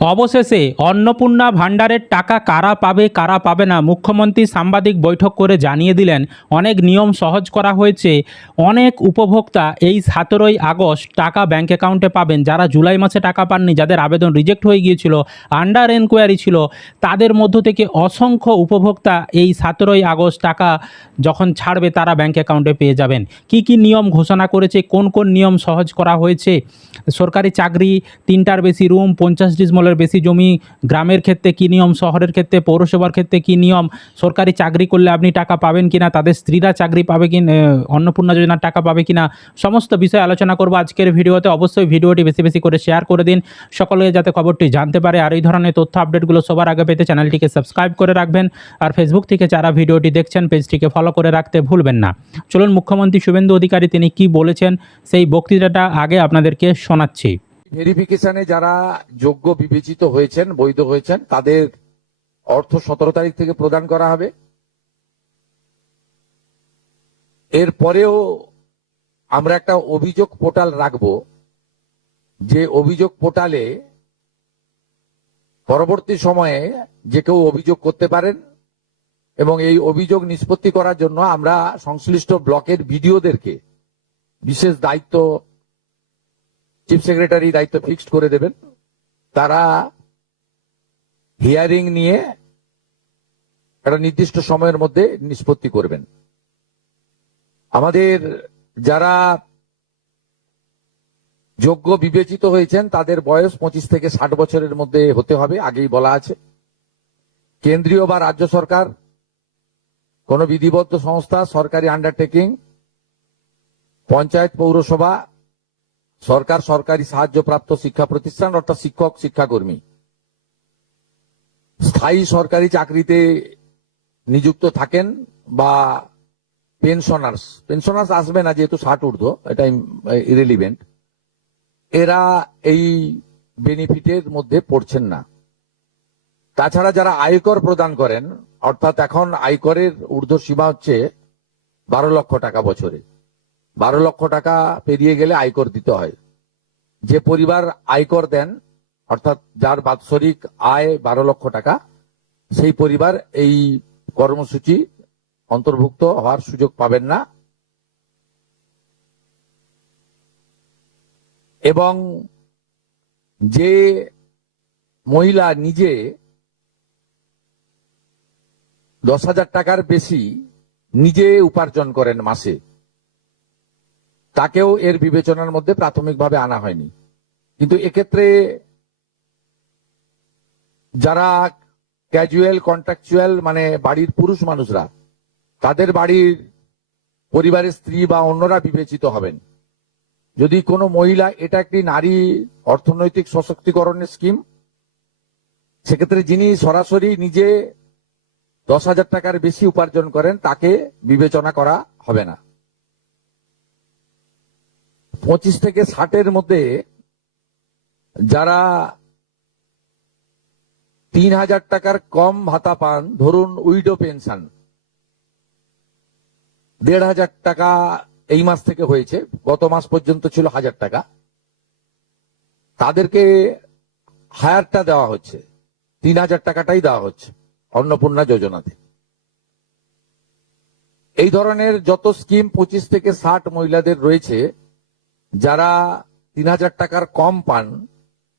অবশেষে অন্নপূর্ণা ভাণ্ডারের টাকা কারা পাবে কারা পাবে না মুখ্যমন্ত্রী সাংবাদিক বৈঠক করে জানিয়ে দিলেন। অনেক নিয়ম সহজ করা হয়েছে। অনেক উপভোক্তা এই 17ই আগস্ট টাকা ব্যাঙ্ক অ্যাকাউন্টে পাবেন। যারা জুলাই মাসে টাকা পাননি, যাদের আবেদন রিজেক্ট হয়ে গিয়েছিল, আন্ডার এনকোয়ারি ছিল, তাদের মধ্য থেকে অসংখ্য উপভোক্তা এই 17ই আগস্ট টাকা যখন ছাড়বে তারা ব্যাঙ্ক অ্যাকাউন্টে পেয়ে যাবেন। কি কি নিয়ম ঘোষণা করেছে, কোন কোন নিয়ম সহজ করা হয়েছে, সরকারি চাকরি, 3টার বেশি রুম, 50 ডিসিমলের বেশি জমি, গ্রামের ক্ষেত্রে কী নিয়ম, শহরের ক্ষেত্রে, পৌরসভার ক্ষেত্রে কী নিয়ম, সরকারি চাকরি করলে আপনি টাকা পাবেন কিনা, তাদের স্ত্রীরা চাকরি পাবে কি, অন্নপূর্ণা যোজনার টাকা পাবে কিনা, সমস্ত বিষয়ে আলোচনা করব আজকের ভিডিওতে। অবশ্যই ভিডিওটি বেশি বেশি করে শেয়ার করে দিন, সকলে যাতে খবরটি জানতে পারে। আর এই ধরনের তথ্য আপডেটগুলো সবার আগে পেতে চ্যানেলটিকে সাবস্ক্রাইব করে রাখবেন। আর ফেসবুক থেকে যারা ভিডিওটি দেখছেন পেজটিকে ফলো করে রাখতে ভুলবেন না। চলুন মুখ্যমন্ত্রী শুভেন্দু অধিকারী তিনি কি বলেছেন সেই বক্তৃতাটা আগে আপনাদেরকে শোনাচ্ছি। ভেরিফিকেশনে যারা যোগ্য বিবেচিত হয়েছেন, বৈধ হয়েছেন, তাদের অর্থ 17 তারিখ থেকে প্রদান করা হবে। এরপরেও আমরা একটা অভিযোগ পোর্টাল রাখব, যে অভিযোগ পোর্টালে পরবর্তী সময়ে যে কেউ অভিযোগ করতে পারেন, এবং এই অভিযোগ নিষ্পত্তি করার জন্য আমরা সংশ্লিষ্ট ব্লকের বিডিওদেরকে বিশেষ দায়িত্ব, চিফ সেক্রেটারি দায়িত্ব ফিক্সড করে দেবেন। তারা হিয়ারিং নিয়ে একটা নির্দিষ্ট সময়ের মধ্যে নিষ্পত্তি করবেন। আমাদের যারা যোগ্য বিবেচিত হয়েছেন তাদের বয়স 25 থেকে 60 বছরের মধ্যে হতে হবে, আগেই বলা আছে। কেন্দ্রীয় বা রাজ্য সরকার, কোন বিধিবদ্ধ সংস্থা, সরকারি আন্ডারটেকিং, পঞ্চায়েত, পৌরসভা, সরকার, সরকারি সাহায্যপ্রাপ্ত শিক্ষা প্রতিষ্ঠান অর্থাৎ শিক্ষক, শিক্ষাকর্মী, স্থায়ী সরকারি চাকরিতে নিযুক্ত থাকেন, বা পেনশনার্স আসবে না যেহেতু 60 ঊর্ধ্ব, এটা ইরেলিভেন্ট, এরা এই বেনিফিটের মধ্যে পড়ছেন না। তাছাড়া যারা আয়কর প্রদান করেন, অর্থাৎ এখন আয়করের ঊর্ধ্ব সীমা হচ্ছে 12 লক্ষ টাকা বছরে। 12 লক্ষ টাকা পেরিয়ে গেলে আয়কর দিতে হয়। যে পরিবার আয়কর দেন, অর্থাৎ যার বাৎসরিক আয় 12 লক্ষ টাকা, সেই পরিবার এই কর্মসূচি অন্তর্ভুক্ত হওয়ার সুযোগ পাবেন না। এবং যে মহিলা নিজে 10,000 টাকার বেশি নিজে উপার্জন করেন মাসে, তাকেও এর বিবেচনার মধ্যে প্রাথমিকভাবে আনা হয়নি। কিন্তু এক্ষেত্রে যারা ক্যাজুয়াল, কন্ট্রাকচুয়াল, মানে বাড়ির পুরুষ মানুষরা, তাদের বাড়ির পরিবারের স্ত্রী বা অন্যরা বিবেচিত হবেন। যদি কোনো মহিলা, এটা একটি নারী অর্থনৈতিক সশক্তিকরণের স্কিম, সেক্ষেত্রে যিনি সরাসরি নিজে 10,000 টাকার বেশি উপার্জন করেন তাকে বিবেচনা করা হবে না। 25 থেকে 60-এর মধ্যে যারা 3,000 টাকার কম ভাতা পান, ধরুন উইডো পেনশন 1,500 টাকা এই মাস থেকে হয়েছে, গত মাস পর্যন্ত ছিল 1,000 টাকা, তাদেরকে হায়ারটা দেওয়া হচ্ছে, 3,000 টাকাটাই দেওয়া হচ্ছে অন্নপূর্ণা যোজনাতে। এই ধরনের যত স্কিম 25 থেকে 60 মহিলাদের রয়েছে, যারা 3,000 টাকার কম পান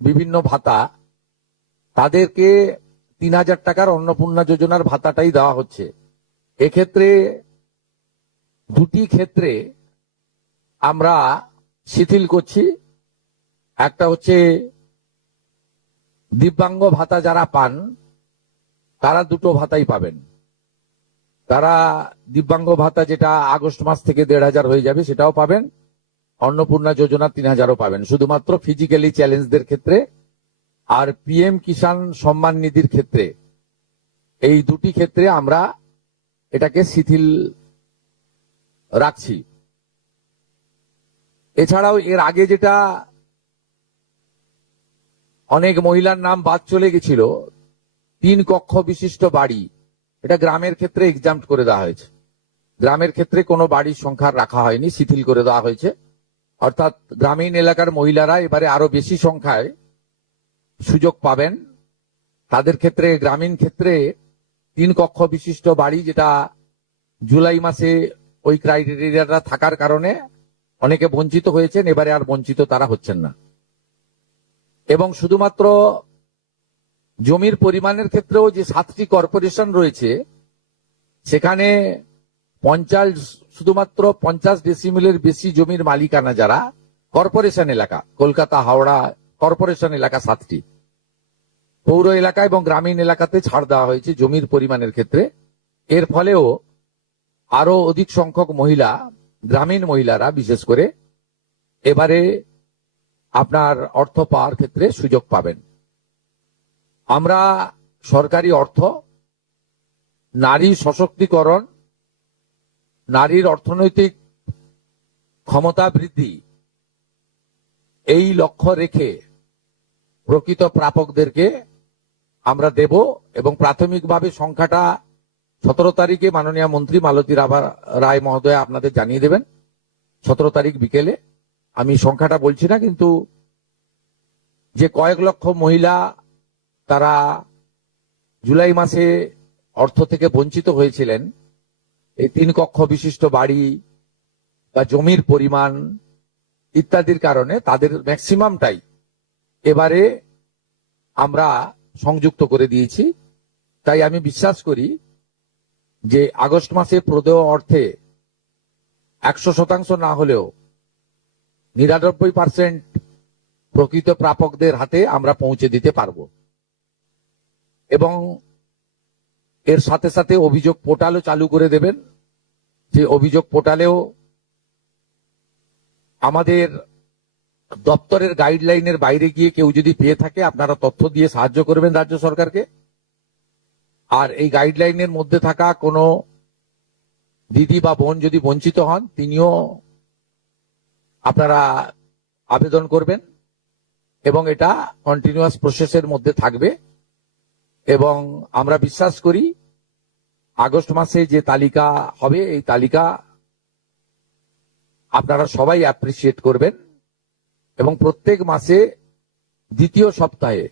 বিভিন্ন ভাতা, তাদেরকে 3,000 টাকার অন্নপূর্ণা যোজনার ভাতাটাই দেওয়া হচ্ছে। এক্ষেত্রে দুটি ক্ষেত্রে আমরা শিথিল করছি। একটা হচ্ছে দিব্যাঙ্গ ভাতা যারা পান তারা দুটো ভাতাই পাবেন। তারা দিব্যাঙ্গ ভাতা যেটা আগস্ট মাস থেকে 1,500 হয়ে যাবে সেটাও পাবেন, অন্নপূর্ণা যোজনা 3,000ও পাবেন, শুধুমাত্র ফিজিক্যালি চ্যালেঞ্জদের ক্ষেত্রে। আর পিএম কিষাণ সম্মান নিধির ক্ষেত্রে, এই দুটি ক্ষেত্রে আমরা এটাকে শিথিল রাখছি। এছাড়াও এর আগে যেটা অনেক মহিলার নাম বাদ চলে গেছিল, 3 কক্ষ বিশিষ্ট বাড়ি, এটা গ্রামের ক্ষেত্রে এক্সাম্পট করে দেওয়া হয়েছে। গ্রামের ক্ষেত্রে কোনো বাড়ির সংখ্যা রাখা হয়নি, শিথিল করে দেওয়া হয়েছে। অর্থাৎ গ্রামীণ এলাকার মহিলারা এবারে আরো বেশি সংখ্যায় সুযোগ পাবেন। তাদের ক্ষেত্রে, গ্রামীণ ক্ষেত্রে 3 কক্ষ বিশিষ্ট বাড়ি, যেটা জুলাই মাসে ওই ক্রাইটেরিয়াটা থাকার কারণে অনেকে বঞ্চিত হয়েছেন, এবারে আর বঞ্চিত তারা হচ্ছেন না। এবং শুধুমাত্র জমির পরিমাণের ক্ষেত্রেও যে 7টি কর্পোরেশন রয়েছে, সেখানে শুধুমাত্র 50 ডেসিমেলের বেশি জমির মালিকানা যারা কর্পোরেশন এলাকা, কলকাতা, হাওড়া কর্পোরেশন এলাকা 7টি, পৌর এলাকা এবং গ্রামীণ এলাকাতে ছাড় দেওয়া হয়েছে জমির পরিমাণের ক্ষেত্রে। এর ফলেও আরো অধিক সংখ্যক মহিলা, গ্রামীণ মহিলারা বিশেষ করে, এবারে আপনার অর্থ পাওয়ার ক্ষেত্রে সুযোগ পাবেন। আমরা সরকারি অর্থ, নারী সশক্তিকরণ, নারীর অর্থনৈতিক ক্ষমতা বৃদ্ধি, এই লক্ষ্য রেখে প্রকৃত প্রাপকদেরকে আমরা দেব। এবং প্রাথমিকভাবে সংখ্যাটা 17 তারিখে মাননীয় মন্ত্রী মালতী রায় মহোদয় আপনাদের জানিয়ে দেবেন। 17 তারিখ বিকেলে। আমি সংখ্যাটা বলছি না, কিন্তু যে কয়েক লক্ষ মহিলা তারা জুলাই মাসে অর্থ থেকে বঞ্চিত হয়েছিলেন, এই 3 কক্ষ বিশিষ্ট বাড়ি বা জমির পরিমাণ ইত্যাদির কারণে তাদের ম্যাক্সিমামটাই এবারে আমরা সংযুক্ত করে দিয়েছি। তাই আমি বিশ্বাস করি যে আগস্ট মাসে প্রদেয় অর্থে 100% না হলেও 99% প্রকৃত প্রাপকদের হাতে আমরা পৌঁছে দিতে পারবো। এবং এর সাথে সাথে অভিযোগ পোর্টালও চালু করে দেবেন। যে অভিযোগ পোর্টালেও আমাদের দপ্তরের গাইডলাইনের বাইরে গিয়ে কেউ যদি পেয়ে থাকে, আপনারা তথ্য দিয়ে সাহায্য করবেন রাজ্য সরকারকে। আর এই গাইডলাইনের মধ্যে থাকা কোনো দিদি বা বোন যদি বঞ্চিত হন, তিনিও আপনারা আবেদন করবেন এবং এটা কন্টিনিউয়াস প্রসেসের মধ্যে থাকবে। এবং আমরা বিশ্বাস করি আগস্ট মাসে যে তালিকা হবে, এই তালিকা আপনারা সবাই অ্যাপ্রিসিয়েট করবেন। এবং প্রত্যেক মাসে দ্বিতীয় সপ্তাহে,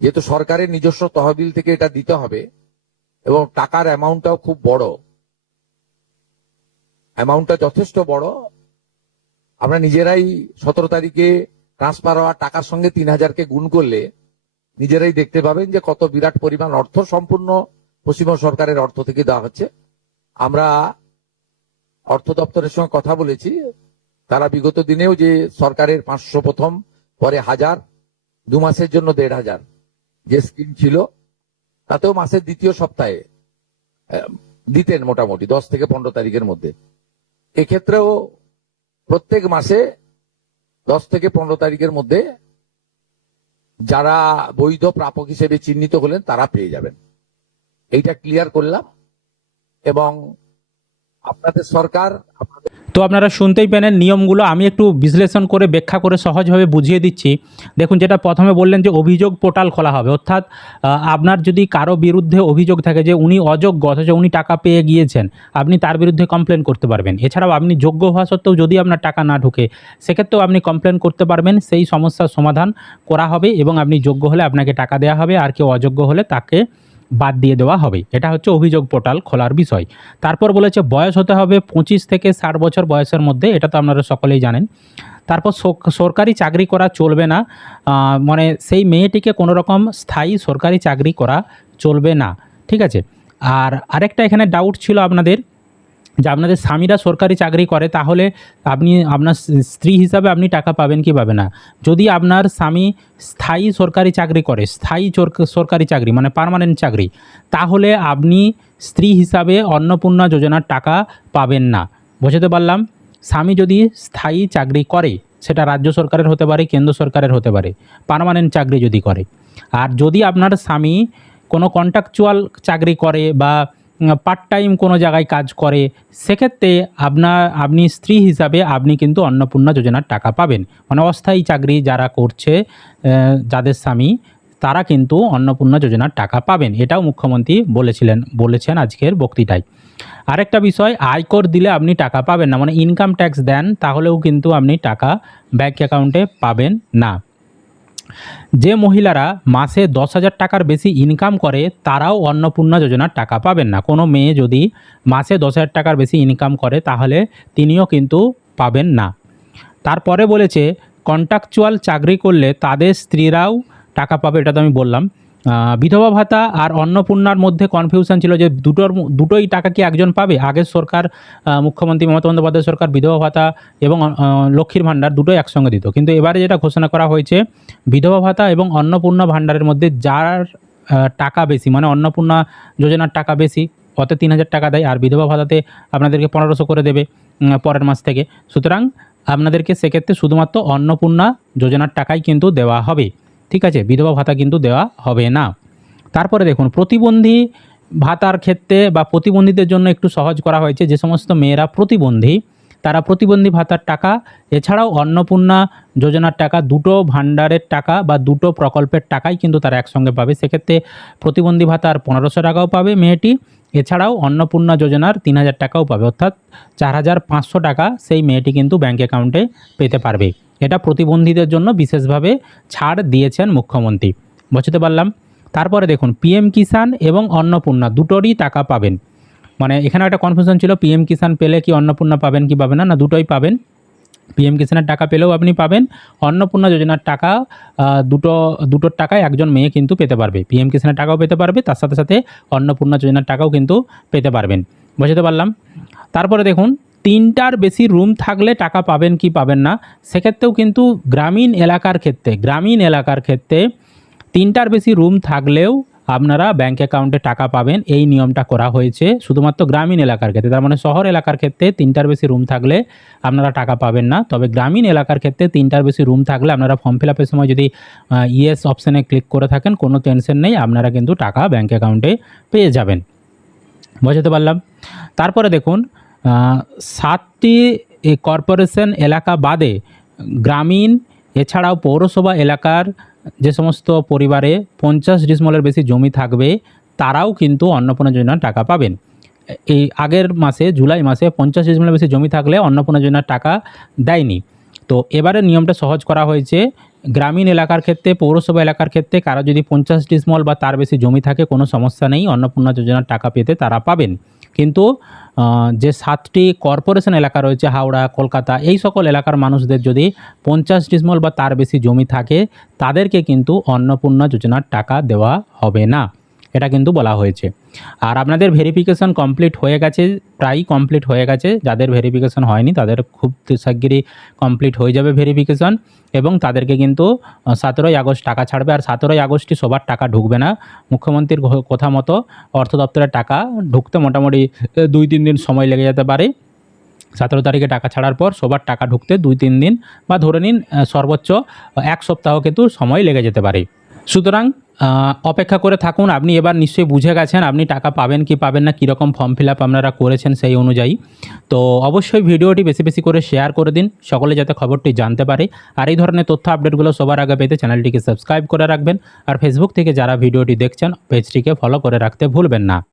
যেহেতু সরকারের নিজস্ব তহবিল থেকে এটা দিতে হবে এবং টাকার অ্যামাউন্টটাও খুব বড়, অ্যামাউন্টটা যথেষ্ট বড়। আমরা নিজেরাই 17 তারিখে ট্রান্সফার হওয়া টাকার সঙ্গে 3000কে গুণ করলে নিজেরাই দেখতে পাবেন যে কত বিরাট পরিমাণ অর্থ সম্পূর্ণ পশ্চিমবঙ্গ সরকারের অর্থ থেকে দেওয়া হচ্ছে। আমরা অর্থ দপ্তরের সঙ্গে কথা বলেছি, তারা বিগত দিনেও যে সরকারের 500 প্রথম, পরে 1000, 2 মাসের জন্য 1500 যে স্কিম ছিল, তাতেও মাসের দ্বিতীয় সপ্তাহে দিতেন মোটামুটি 10 থেকে 15 তারিখের মধ্যে। এক্ষেত্রেও প্রত্যেক মাসে 10 থেকে 15 তারিখের মধ্যে যারা বৈধ প্রাপক হিসেবে চিহ্নিত হলেন তারা পেয়ে যাবেন। এইটা ক্লিয়ার করলাম। এবং আপনাদের সরকার, তো আপনারা শুনতেই পেলেন নিয়মগুলো। আমি একটু বিশ্লেষণ করে ব্যাখ্যা করে সহজভাবে বুঝিয়ে দিচ্ছি। দেখুন, যেটা প্রথমে বললেন যে অভিযোগ পোর্টাল খোলা হবে, অর্থাৎ আপনার যদি কারো বিরুদ্ধে অভিযোগ থাকে যে উনি অযোগ্য অথচ উনি টাকা পেয়ে গিয়েছেন, আপনি তার বিরুদ্ধে কমপ্লেন করতে পারবেন। এছাড়াও আপনি যোগ্য হওয়া সত্ত্বেও যদি আপনার টাকা না ঢোকে, সেক্ষেত্রেও আপনি কমপ্লেন করতে পারবেন। সেই সমস্যার সমাধান করা হবে এবং আপনি যোগ্য হলে আপনাকে টাকা দেওয়া হবে, আর কেউ অযোগ্য হলে তাকে বাদ দিয়ে দেওয়া হবে। এটা হচ্ছে অভিযোগ পোর্টাল খোলার বিষয়। তারপর বলেছে বয়স হতে হবে 25 থেকে 60 বছর বয়সের মধ্যে, এটা তো আপনারা সকলেই জানেন। তারপর সরকারি চাকরি করা চলবে না, মানে সেই মেয়েটিকে কোনো রকম স্থায়ী সরকারি চাকরি করা চলবে না, ঠিক আছে। আর আরেকটা এখানে ডাউট ছিল আপনাদের, যে আপনাদের স্বামীরা সরকারি চাকরি করে, তাহলে আপনি আপনার স্ত্রী হিসাবে আপনি টাকা পাবেন কি পাবে না। যদি আপনার স্বামী স্থায়ী সরকারি চাকরি করে, স্থায়ী সরকারি চাকরি মানে পার্মানেন্ট চাকরি, তাহলে আপনি স্ত্রী হিসাবে অন্নপূর্ণা যোজনার টাকা পাবেন না। বোঝাতে পারলাম? স্বামী যদি স্থায়ী চাকরি করে, সেটা রাজ্য সরকারের হতে পারে, কেন্দ্র সরকারের হতে পারে, পার্মানেন্ট চাকরি যদি করে। আর যদি আপনার স্বামী কোনো কন্ট্রাকচুয়াল চাকরি করে বা পার্ট টাইম কোনো জায়গায় কাজ করে, সেক্ষেত্রে আপনি স্ত্রী হিসাবে আপনি কিন্তু অন্নপূর্ণা যোজনার টাকা পাবেন। মানে অস্থায়ী চাকরি যারা করছে, যাদের স্বামী, তারা কিন্তু অন্নপূর্ণা যোজনার টাকা পাবেন। এটাও মুখ্যমন্ত্রী বলেছেন আজকের বক্তৃতায়। আরেকটা বিষয়, আয়কর দিলে আপনি টাকা পাবেন না, মানে ইনকাম ট্যাক্স দেন তাহলেও কিন্তু আপনি টাকা ব্যাঙ্ক অ্যাকাউন্টে পাবেন না। যে মহিলারা মাসে 10,000 টাকার বেশি ইনকাম করে তারাও অন্নপূর্ণা যোজনার টাকা পাবেন না। কোনো মেয়ে যদি মাসে 10,000 টাকার বেশি ইনকাম করে তাহলে তিনিও কিন্তু পাবেন না। তারপরে বলেছে কন্ট্রাকচুয়াল চাকরি করলে তাদের স্ত্রীরাও টাকা পাবে, এটা তো আমি বললাম। বিধবা ভাতা আর অন্নপূর্ণার মধ্যে কনফিউশন ছিল যে দুটোই টাকা কি একজন পাবে। আগের সরকার, মুখ্যমন্ত্রী মমতা বন্দ্যোপাধ্যায় সরকার বিধবা ভাতা এবং লক্ষ্মীর ভাণ্ডার দুটোই একসঙ্গে দিত, কিন্তু এবারে যেটা ঘোষণা করা হয়েছে বিধবা ভাতা এবং অন্নপূর্ণা ভাণ্ডারের মধ্যে যার টাকা বেশি, মানে অন্নপূর্ণা যোজনার টাকা বেশি ওতে 3,000 টাকা দেয়, আর বিধবা ভাতাতে আপনাদেরকে 1,500 করে দেবে পরের মাস থেকে। সুতরাং আপনাদেরকে সেক্ষেত্রে শুধুমাত্র অন্নপূর্ণা যোজনার টাকাই কিন্তু দেওয়া হবে, ঠিক আছে, বিধবা ভাতা কিন্তু দেওয়া হবে না। তারপরে দেখুন প্রতিবন্ধী ভাতার ক্ষেত্রে বা প্রতিবন্ধীদের জন্য একটু সহজ করা হয়েছে। যে সমস্ত মেয়েরা প্রতিবন্ধী তারা প্রতিবন্ধী ভাতার টাকা এছাড়াও অন্নপূর্ণা যোজনার টাকা, দুটো ভাণ্ডারের টাকা বা দুটো প্রকল্পের টাকাই কিন্তু তারা একসঙ্গে পাবে। সেক্ষেত্রে প্রতিবন্ধী ভাতার 1,500 টাকাও পাবে মেয়েটি, এছাড়াও অন্নপূর্ণা যোজনার 3,000 টাকাও পাবে, অর্থাৎ 4,500 টাকা সেই মেয়েটি কিন্তু ব্যাঙ্ক অ্যাকাউন্টে পেতে পারবে। এটা প্রতিবন্ধীদের জন্য বিশেষভাবে ছাড় দিয়েছেন মুখ্যমন্ত্রী, বুঝতে পারলাম। তারপরে দেখুন পিএম কিষাণ এবং অন্নপূর্ণা দুটোরই টাকা পাবেন। মানে এখানে একটা কনফিউশন ছিল, পিএম কিষাণ পেলে কি অন্নপূর্ণা পাবেন কি পাবেন না, না দুটোই পাবেন। পিএম কিষাণের টাকা পেলেও আপনি পাবেন, অন্নপূর্ণা যোজনার টাকা দুটোর টাকায় একজন মেয়ে কিন্তু পেতে পারবে। পিএম কিষাণের টাকাও পেতে পারবে, তার সাথে সাথে অন্নপূর্ণা যোজনার টাকাও কিন্তু পেতে পারবেন, বুঝতে পারলাম। তারপরে দেখুন 3টার বেশি রুম থাকলে টাকা পাবেন কি পাবেন না, সেক্ষেত্রেও কিন্তু গ্রামীণ এলাকার ক্ষেত্রে 3টার বেশি রুম থাকলেও আপনারা ব্যাঙ্ক অ্যাকাউন্টে টাকা পাবেন। এই নিয়মটা করা হয়েছে শুধুমাত্র গ্রামীণ এলাকার ক্ষেত্রে, তার মানে শহর এলাকার ক্ষেত্রে 3টার বেশি রুম থাকলে আপনারা টাকা পাবেন না। তবে গ্রামীণ এলাকার ক্ষেত্রে 3টার বেশি রুম থাকলে আপনারা ফর্ম ফিল আপের সময় যদি ইয়েস অপশানে ক্লিক করে থাকেন কোনো টেনশন নেই, আপনারা কিন্তু টাকা ব্যাঙ্ক অ্যাকাউন্টে পেয়ে যাবেন, বুঝতে পারলাম। তারপরে দেখুন 7টি কর্পোরেশন এলাকা বাদে গ্রামীণ এছাড়াও পৌরসভা এলাকার যে সমস্ত পরিবারে 50 ডিসিমলের বেশি জমি থাকবে তারাও কিন্তু অন্নপূর্ণা যোজনার টাকা পাবেন। এই আগের মাসে জুলাই মাসে 50 ডিসিমলের বেশি জমি থাকলে অন্নপূর্ণা যোজনার টাকা দেয়নি। তো এবারে নিয়মটা সহজ করা হয়েছে। গ্রামীণ এলাকার ক্ষেত্রে, পৌরসভা এলাকার ক্ষেত্রে কারো যদি 50 ডিসিমল বা তার বেশি জমি থাকে কোনো সমস্যা নেই, অন্নপূর্ণা যোজনার টাকা পেতে তারা পাবেন। কিন্তু যে 7টি কর্পোরেশন এলাকা রয়েছে হাওড়া, কলকাতা, এই সকল এলাকার মানুষদের যদি 50 ডিসিমল বা তার বেশি জমি থাকে তাদেরকে কিন্তু অন্নপূর্ণা যোজনার টাকা দেওয়া হবে না, এটা কিন্তু বলা হয়েছে। আর আপনাদের ভেরিফিকেশন কমপ্লিট হয়ে গেছে, প্রায় কমপ্লিট হয়ে গেছে। যাদের ভেরিফিকেশন হয়নি তাদের খুব শিগগিরই কমপ্লিট হয়ে যাবে ভেরিফিকেশন, এবং তাদেরকে কিন্তু 17ই আগস্ট টাকা ছাড়বে। আর 17ই আগস্টই সবার টাকা ঢুকবে না, মুখ্যমন্ত্রীর কথা মতো অর্থ দপ্তরের টাকা ঢুকতে মোটামুটি 2-3 দিন সময় লেগে যেতে পারে। 17 তারিখে টাকা ছাড়ার পর সবার টাকা ঢুকতে 2-3 দিন বা ধরে নিন সর্বোচ্চ 1 সপ্তাহ কিন্তু সময় লেগে যেতে পারে। সুতরাং অপেক্ষা করে থাকুন। আপনি এবার নিশ্চয়ই বুঝে গেছেন আপনি টাকা পাবেন কি পাবেন না, কীরকম ফর্ম ফিল আপ আপনারা করেছেন সেই অনুযায়ী। তো অবশ্যই ভিডিওটি বেশি বেশি করে শেয়ার করে দিন, সকলে যাতে খবরটি জানতে পারে। আর এই ধরনের তথ্য আপডেটগুলো সবার আগে পেতে চ্যানেলটিকে সাবস্ক্রাইব করে রাখবেন। আর ফেসবুক থেকে যারা ভিডিওটি দেখছেন পেজটিকে ফলো করে রাখতে ভুলবেন না।